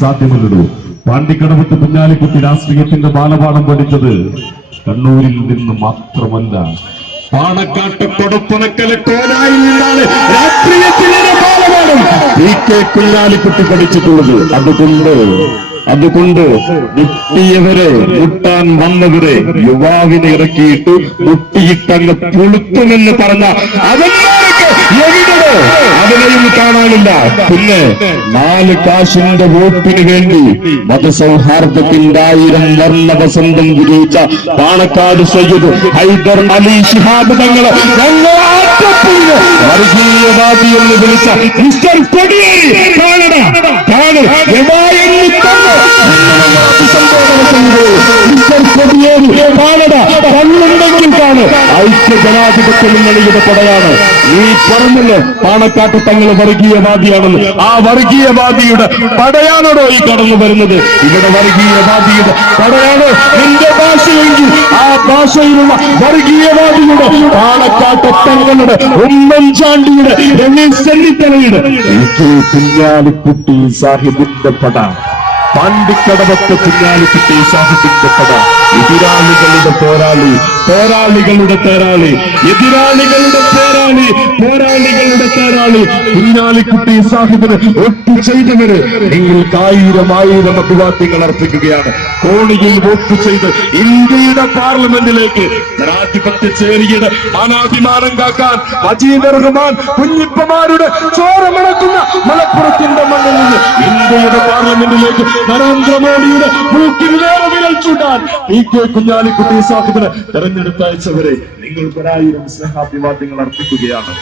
സാധ്യമല്ലല്ലോ. പാണ്ടിക്കടവത്ത് കുഞ്ഞാലിക്കുട്ടി രാഷ്ട്രീയത്തിന്റെ ബാലപാഠം പഠിച്ചത് കണ്ണൂരിൽ നിന്ന് മാത്രമല്ല, പാണക്കാട്ട് കൊടുപ്പനക്കല് കോനായിൽ നിന്നാണ് രാഷ്ട്രീയത്തിന്റെ ബാലപാഠം PK കുഞ്ഞാലിക്കുട്ടി പഠിച്ചിട്ടുള്ളത്. അതുകൊണ്ട് മുട്ടിയവരെ മുട്ടാൻ വന്നവരെ യുവാവിനെ ഇറക്കിയിട്ട് മുട്ടിയിട്ടങ്ങ് പുളുത്തുമെന്ന് പറഞ്ഞ അവന്മാർക്ക് എവിടെ അവനെയും കാണാനില്ല. പിന്നെ 4 കാശിന്റെ വോട്ടിന് വേണ്ടി മതസൗഹാർദ്ദത്തിന്റെ 1000 വർണ്ണ വസന്തം വിരിയിച്ച പാണക്കാട് സയ്യിദ് ഹൈദർ അലി ശിഹാബ് തങ്ങളെ വർഗീയവാദി എന്ന് വിളിച്ച മിസ്റ്റർ കൊടിയേരി ഐക്യ ജനാധിപത്യ മുന്നണിയുടെ പടയാണ്. നീ പറഞ്ഞല്ലോ പാണക്കാട്ട് തങ്ങൾ വർഗീയവാദിയാണെന്ന്. ആ വർഗീയവാദിയുടെ പടയാണോ ഈ കടന്നു വരുന്നത്? ഇവിടെ വർഗീയവാദിയുടെ പടയാണോ നിന്റെ ഭാഷയെങ്കിൽ ആ ഭാഷയിലുള്ള വർഗീയവാദിയുടെ പാണക്കാട്ട് തങ്ങളുടെ ഉമ്മൻചാണ്ടിയുടെ രമേശ് ചെന്നിത്തലയുടെ കുഞ്ഞാലിക്കുട്ടി സാഹിബിന്റെ പട, പാണ്ടിക്കടവത്ത് കുഞ്ഞാലിക്കുട്ടി സാഹിബിന്റെ പട, എതിരാളികളുടെ പോരാളി, പോരാളികളുടെ തേരാളി, എതിരാളികളുടെ പോരാളി, പോരാളികളുടെ തേരാളി കുഞ്ഞാലിക്കുട്ടി സാഹിബിന് വോട്ട് ചെയ്തവര് നിങ്ങൾക്ക് 1000 അഭിവാദ്യങ്ങൾ അർപ്പിക്കുകയാണ്. കോണിയിൽ വോട്ട് ചെയ്ത് ഇന്ത്യയുടെ പാർലമെന്റിലേക്ക് ജനാധിപത്യ ചേരിയുടെ മാനാഭിമാനം കാക്കാൻ മജീദുർ റഹ്മാൻ കുഞ്ഞിപ്പമാരുടെ ചോരമണക്കുന്ന മലപ്പുറത്തിന്റെ മണ്ണിൽ നിന്ന് ഇന്ത്യയുടെ പാർലമെന്റിലേക്ക് നരേന്ദ്രമോദിയുടെ മൂക്കിൽ വേറെ വിരൽ ചൂടാൻ PK കുഞ്ഞാലിക്കുട്ടി സാഹിബിന് തെരഞ്ഞെടുത്തയച്ചവരെ നിങ്ങൾക്ക് 1000 സ്നേഹാഭിവാദ്യങ്ങൾ അർപ്പിക്കുകയാണ്.